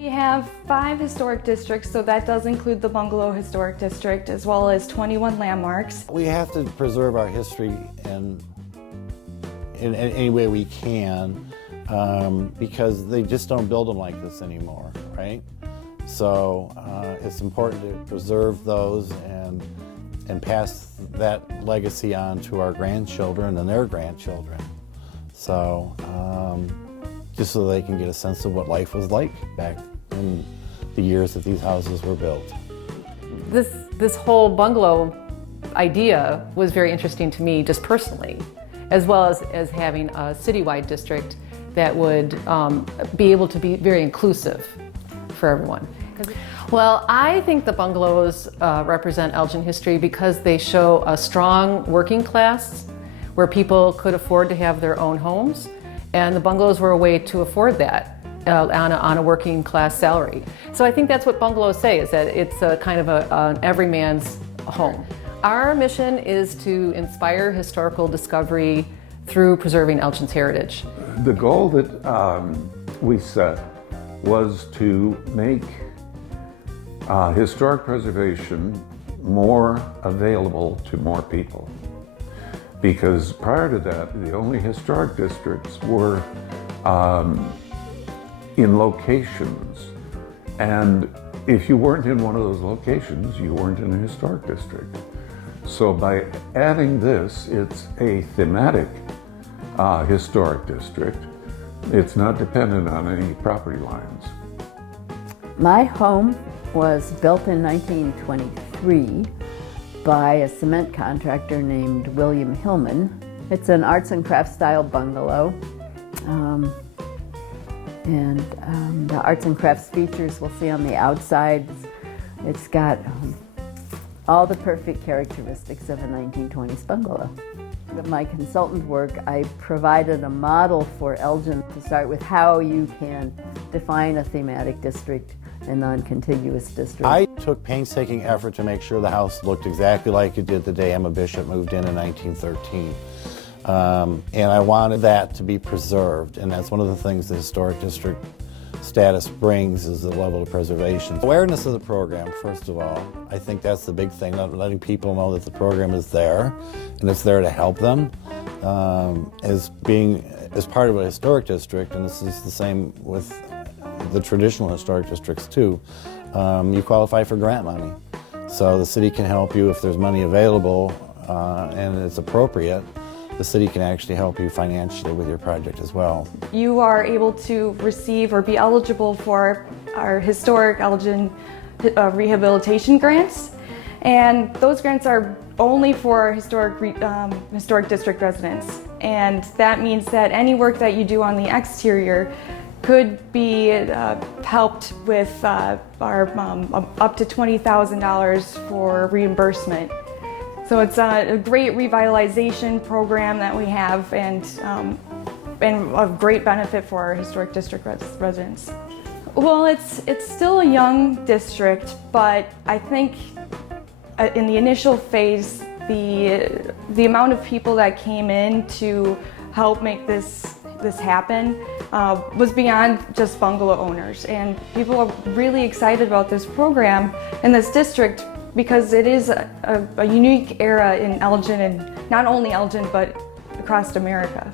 We have 5 historic districts, so that does include the Bungalow Historic District, as well as 21 landmarks. We have to preserve our history in any way we can, because they just don't build them like this anymore, right? So it's important to preserve those and pass that legacy on to our grandchildren and their grandchildren. So just so they can get a sense of what life was like back in the years that these houses were built. This whole bungalow idea was very interesting to me just personally, as well as having a citywide district that would be able to be very inclusive for everyone. Well, I think the bungalows represent Elgin history because they show a strong working class where people could afford to have their own homes, and the bungalows were a way to afford that on a working class salary. So I think that's what bungalows say, is that it's a kind of an everyman's home. Our mission is to inspire historical discovery through preserving Elgin's heritage. The goal that we set was to make historic preservation more available to more people. Because prior to that, the only historic districts were in locations. And if you weren't in one of those locations, you weren't in a historic district. So by adding this, it's a thematic historic district. It's not dependent on any property lines. My home was built in 1923 by a cement contractor named William Hillman. It's an arts and crafts style bungalow. The arts and crafts features we'll see on the outside. It's got all the perfect characteristics of a 1920s bungalow. With my consultant work, I provided a model for Elgin to start with how you can define a thematic district and non-contiguous district. I took painstaking effort to make sure the house looked exactly like it did the day Emma Bishop moved in 1913. And I wanted that to be preserved, and that's one of the things the historic district status brings, is the level of preservation. Awareness of the program, first of all. I think that's the big thing, letting people know that the program is there, and it's there to help them. As part of a historic district, and this is the same with the traditional historic districts too, you qualify for grant money. So the city can help you if there's money available and it's appropriate. The city can actually help you financially with your project as well. You are able to receive or be eligible for our historic Elgin rehabilitation grants, and those grants are only for historic district residents. And that means that any work that you do on the exterior could be helped with our up to $20,000 for reimbursement. So it's a great revitalization program that we have, and of great benefit for our historic district residents. Well, it's still a young district, but I think in the initial phase, the amount of people that came in to help make this happen was beyond just bungalow owners, and people are really excited about this program in this district because it is a unique era in Elgin, and not only Elgin but across America.